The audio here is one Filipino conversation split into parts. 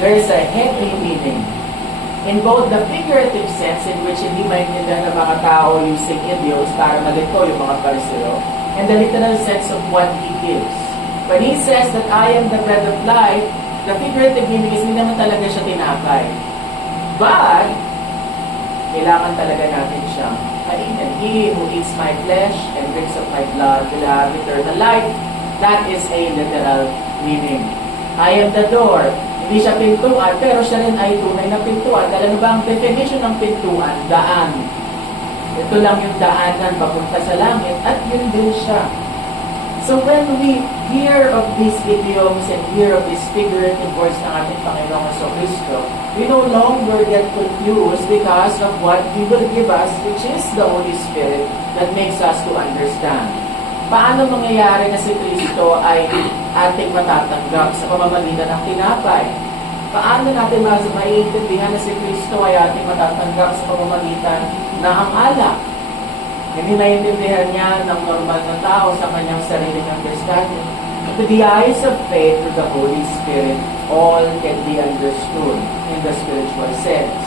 there is a heavy meaning. In both the figurative sense, in which hindi maintindihan ng mga tao using idioms para malito yung mga pariseo, and the literal sense of what he gives. When he says that I am the bread of life, the figurative meaning is hindi naman talaga siya tinapay. But, kailangan talaga natin siyang kainin. He who eats my flesh and drinks of my blood will have eternal life. That is a literal meaning. I am the door. Hindi siya pintuan, pero siya rin ay tunay na pintuan. Alam mo ba ang definition ng pintuan? Daan. Ito lang yung daanan papunta sa langit at yun din siya. So when we hear of these idioms and hear of these figurative words ng ating Panginoong Jesucristo, we no longer get confused because of what He will give us, which is the Holy Spirit that makes us to understand. Paano mangyayari na si Kristo ay ating matatanggap sa pamamagitan ng tinapay? Paano natin maiintindihan na si Kristo ay ating matatanggap sa pamamagitan ng ang alak? Hindi naiintindihan niya ng normal na tao sa kanyang sariling understanding. To the eyes of faith, through the Holy Spirit, all can be understood in the spiritual sense.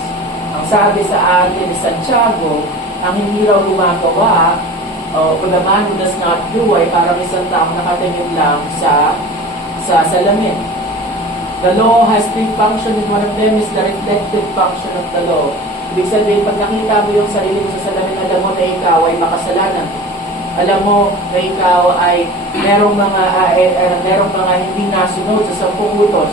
Ang sabi sa atin ni Santiago, ang hindi raw gumagawa, for the man who does not do ay parang isang taong nakatingin lang sa salamin. The law has three functions, and one of them is the reflective function of the law. Ibig sabihin, pag nakita mo yung sarili mo sa salamin, alam mo na ikaw ay makasalanan. Alam mo na ikaw ay merong mga hindi nasunod sa 10 utos.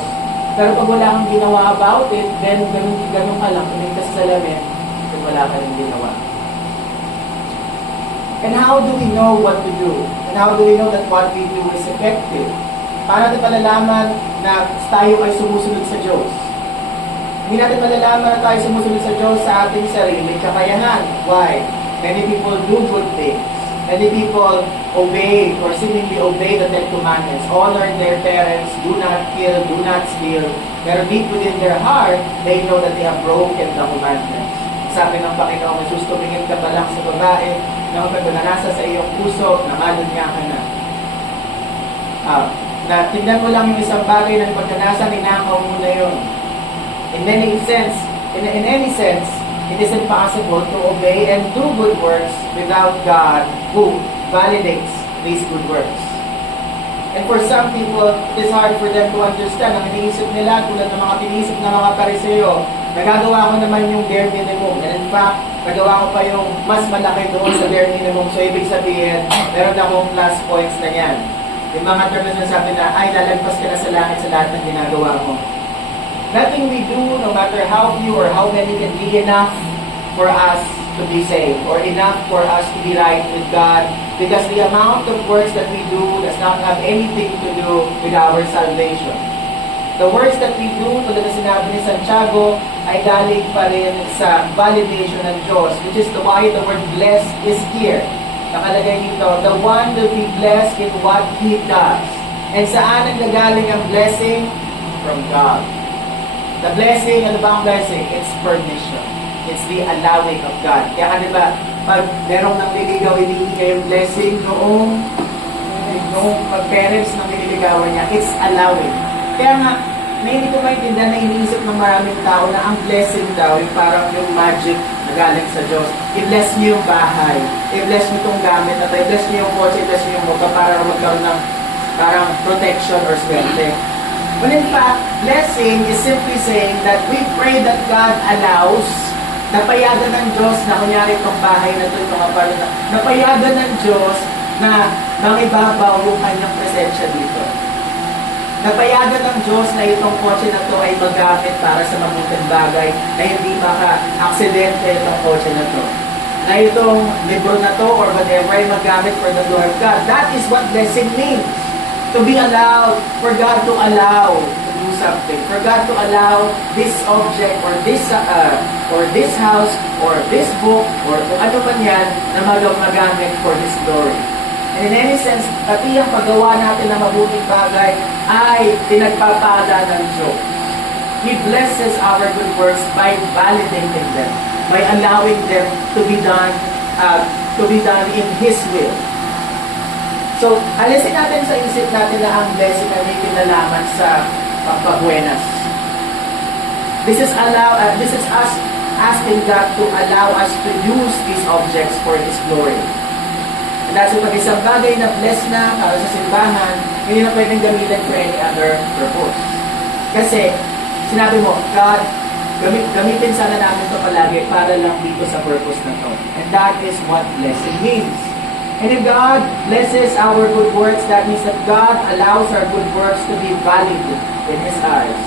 Pero pag wala kang ginawa about it, then ganun ka lang, tumingin ka sa salamin, then wala ka rin ginawa. And how do we know what to do? And how do we know that what we do is effective? Paano natin malalaman na tayo ay sumusunod sa Diyos? Hindi natin malalaman na tayo sumusunod sa Diyos sa ating sarili kakayahan. Why? Many people do good things. Many people obey or seemingly obey the Ten Commandments. Honor their parents, do not kill, do not steal. Pero deep within their heart, they know that they have broken the commandments. Sabi ng Panginoong Jesus, tumingin ka pa lang sa babae na kapag nasa sa iyong puso, nakalunya ka na. Na tingnan mo lang yung isang bagay na pagka nasa, ninakaw mo na yun. In any sense, it is impossible to obey and do good works without God who validates these good works. And for some people, it is hard for them to understand. Ang iniisip nila, tulad ng mga tinisip ng mga pariseo, nagagawa ko naman yung bare minimum. And in fact, nagawa ko pa yung mas malaki doon sa bare minimum. So, ibig sabihin, meron akong plus points na yan. Yung mga terms na sabi na, ay, lalagpas ka na sa langit sa lahat ng ginagawa mo. Nothing we do, no matter how few or how many, can be enough for us to be saved or enough for us to be right with God, because the amount of works that we do does not have anything to do with our salvation. The works that we do, tulad na sinabi ni Santiago, ay galing pa rin sa validation ng Diyos, which is why the word blessed is here. Nakalagay dito, the one will be blessed in what He does. And saan ang nagaling ang blessing? From God. The blessing, ano ba ang blessing? It's permission. It's the allowing of God. Kaya di ba, pag merong nang nililigaw, hinihingay yung blessing noong pag-parents nang nililigawan niya, it's allowing. Kaya nga, may hindi ko maintindihan na iniisip ng maraming tao na ang blessing daw, yung parang yung magic na galing sa Diyos. I-bless niyo yung bahay. I-bless niyo itong gamit na ito. I-bless niyo yung kotse, i-bless niyo yung motor para magkaroon ng parang protection or swerte. When in fact, blessing is simply saying that we pray that God allows, napayagan ng Diyos na kunyari itong bahay na ito, itong apartment, napayagan ng Diyos na mangibabaw yung kanyang presensya dito. Napayagan ng Diyos na itong kotse na ito ay magamit para sa mabuting bagay, na hindi maka-aksidente itong kotse na ito. Na itong libro na ito or whatever ay magamit for the glory of God. That is what blessing means. To be allowed, for God to allow to do something, for God to allow this object or this house or this book or kung ano man yan na magamit for His glory. And in any sense, pati ang paggawa natin ng mabuting bagay ay pinagpapala ng Diyos. He blesses our good works by validating them, by allowing them to be done in His will. So, alisin natin sa isip natin na ang blessing ay may kinalaman sa pagpabuenas. This is us asking God to allow us to use these objects for His glory. And that's pag isang bagay na blessed na para sa simbahan, hindi na pwedeng gamitin for any other purpose. Kasi, sinabi mo, God, gamitin sana namin ito palagi para lang dito sa purpose na to. And that is what blessing means. And if God blesses our good works, that means that God allows our good works to be valid in His eyes.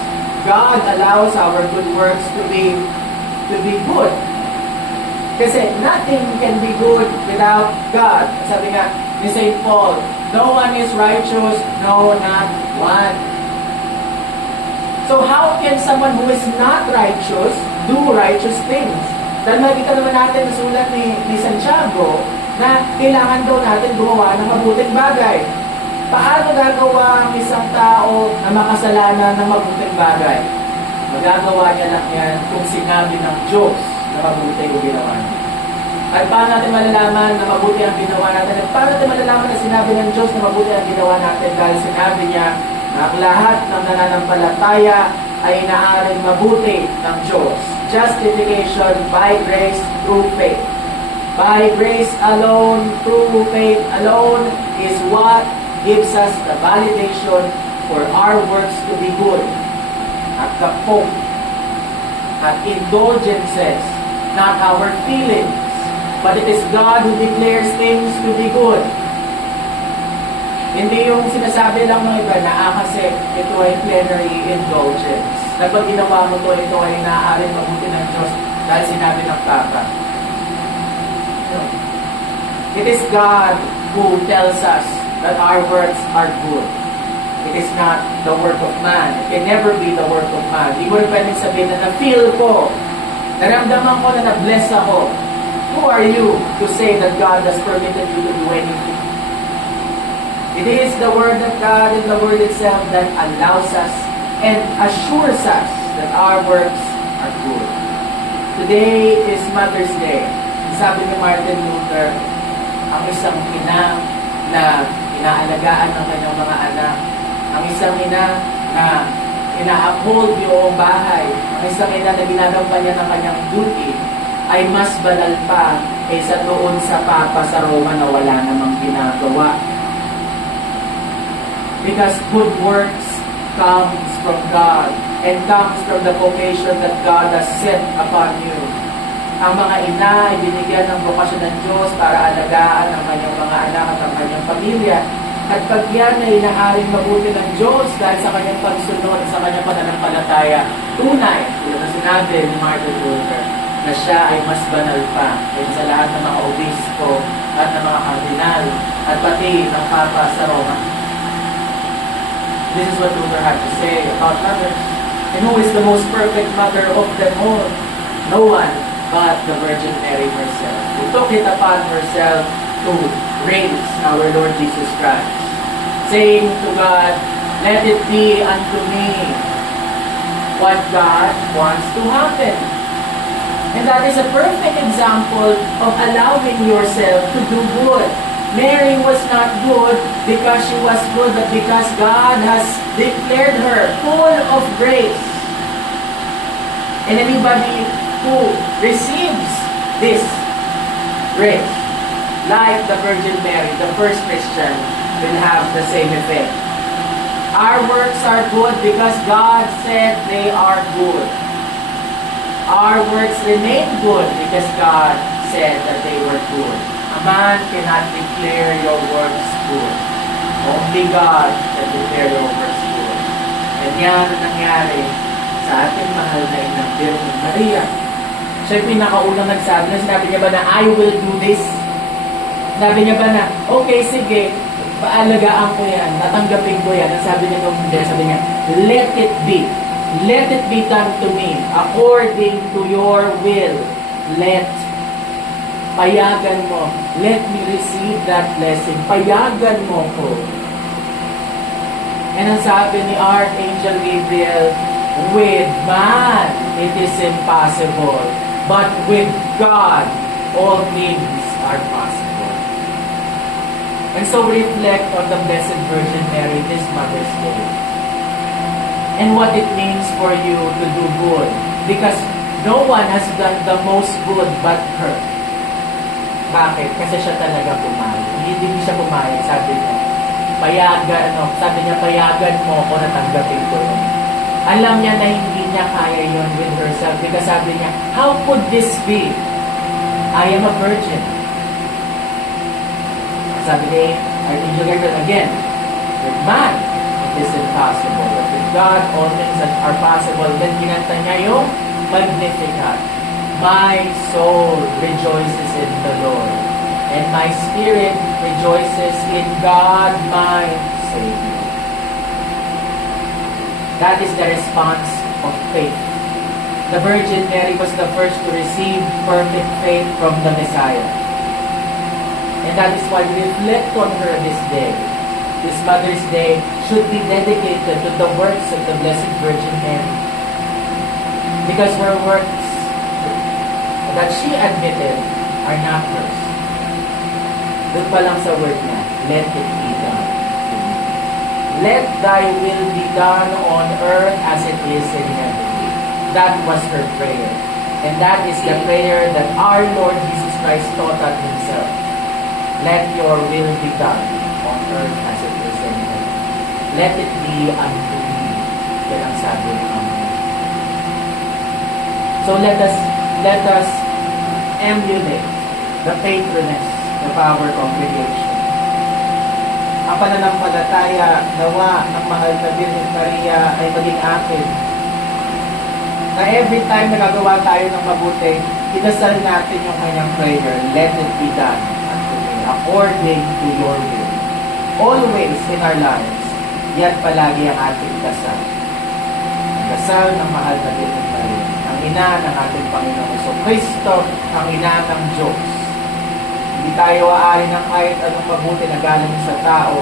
God allows our good works to be good. Kasi nothing can be good without God. Sabi nga ni St. Paul, no one is righteous, no, not one. So how can someone who is not righteous do righteous things? Dahil makikita naman natin sa sulat ni Santiago na kailangan daw natin gumawa ng mabuting bagay. Paano gagawa ang isang tao na makasalanan ng mabuting bagay? Magagawa niya lang yan kung sinabi ng Diyos na mabuti o ginawa niya. At paano natin malalaman na mabuti ang ginawa natin? At paano natin malalaman na sinabi ng Diyos na mabuti ang ginawa natin? Dahil sinabi niya na ang lahat ng nananampalataya ay inaaring mabuti ng Diyos. Justification by grace through faith. By grace alone, through faith alone, is what gives us the validation for our works to be good. At the hope, at indulgences, not our feelings, but it is God who declares things to be good. Hindi yung sinasabi lang ng iba na kasi ito ay plenary indulgence. Na pag ginawa mo ito ay naaaring mabuti ng Diyos dahil sinabi ng Papa. It is God who tells us that our works are good. It is not the work of man. It can never be the work of man. Hindi ko rin pwedeng sabihin na na-feel ko, naramdaman ko na na-bless ako. Who are you to say that God has permitted you to do anything? It is the Word of God and the Word itself that allows us and assures us that our works are good. Today is Mother's Day. Sabi ni Martin Luther, ang isang ina na inaalagaan ng kanyang mga anak, ang isang ina na ina-uphold yung bahay, ang isang ina na ginagampanan ng kanyang duty, ay mas banal pa kaysa doon sa Papa sa Roma na wala namang ginagawa. Because good works comes from God and comes from the vocation that God has set upon you. Ang mga ina ay binigyan ng bukasyon ng Diyos para alagaan ang kanyang mga anak at ang kanyang pamilya. At pag yan ay inaaring mabuti ng Diyos dahil sa kanyang pagsunod at sa kanyang pananampalataya, tunay, tulad na sinabi ni Martin Luther, na siya ay mas banal pa kaysa sa lahat ng mga obispo at ng mga kardinal at pati ng Papa sa Roma. This is what Luther had to say about mothers. And who is the most perfect mother of them all? No one but the Virgin Mary herself, who took it upon herself to raise our Lord Jesus Christ, saying to God, let it be unto me what God wants to happen. And that is a perfect example of allowing yourself to do good. Mary was not good because she was good, but because God has declared her full of grace. And anybody who receives this grace, like the Virgin Mary, the first Christian, will have the same effect. Our works are good because God said they are good. Our works remain good because God said that they were good. A man cannot declare your works good. Only God can declare your works good. And yan ang nangyari sa ating mahal na Inang Birhen Maria. Siya yung pinakaunang nagsabi na, sinabi niya ba na, I will do this? Sinabi niya ba na, okay, sige, paalagaan ko yan, natanggapin ko yan. Ang sabi niya nung hindi, sabi niya, let it be. Let it be done to me according to your will. Payagan mo. Let me receive that blessing. Payagan mo ko. And ang sabi ni Archangel Gabriel, with man, it is impossible. But with God, all things are possible. And so reflect on the Blessed Virgin Mary this Mother's Day. and what it means for you to do good. Because no one has done the most good but her. Bakit? Kasi siya talaga pumayag. Hindi siya pumayag, sabi niya. Payagan mo ako na tanggapin ko yun. Alam niya na hindi niya kaya yun with herself because sabi niya, how could this be? I am a virgin. Sabi niya, I think you get it again. With man, it is impossible. But with God, all things that are possible. Then kinanta niya yung Magnificat. My soul rejoices in the Lord, and my spirit rejoices in God, my Savior. That is the response of faith. The Virgin Mary was the first to receive perfect faith from the Messiah. And that is why we reflect on her this day. This Mother's Day should be dedicated to the works of the Blessed Virgin Mary. Because her works that she admitted are not hers. Doon pa lang sa word niya, let it be done. Let thy will be done on earth as it is in heaven. That was her prayer. And that is the prayer that our Lord Jesus Christ taught us himself. Let your will be done on earth as it is in heaven. Let it be unto me. Yan ang sabi ng Ama. So let us emulate the faithfulness of our congregation. Ang pananampalataya nawa ng mahal na Birhen Maria ay maging akin. Na every time na gagawa tayo ng mabuti, idasal natin yung kanyang prayer, let it be done unto me, according to your will. Always in our lives, yan palagi ang ating dasal. Ang dasal ng mahal na Birhen Maria, ang ina ng ating Panginoong Jesucristo, ang ina ng Diyos. Hindi tayo aari ng kahit anong mabuti na galing sa tao,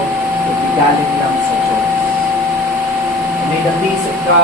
kundi galing lang sa Diyos. And may the peace of God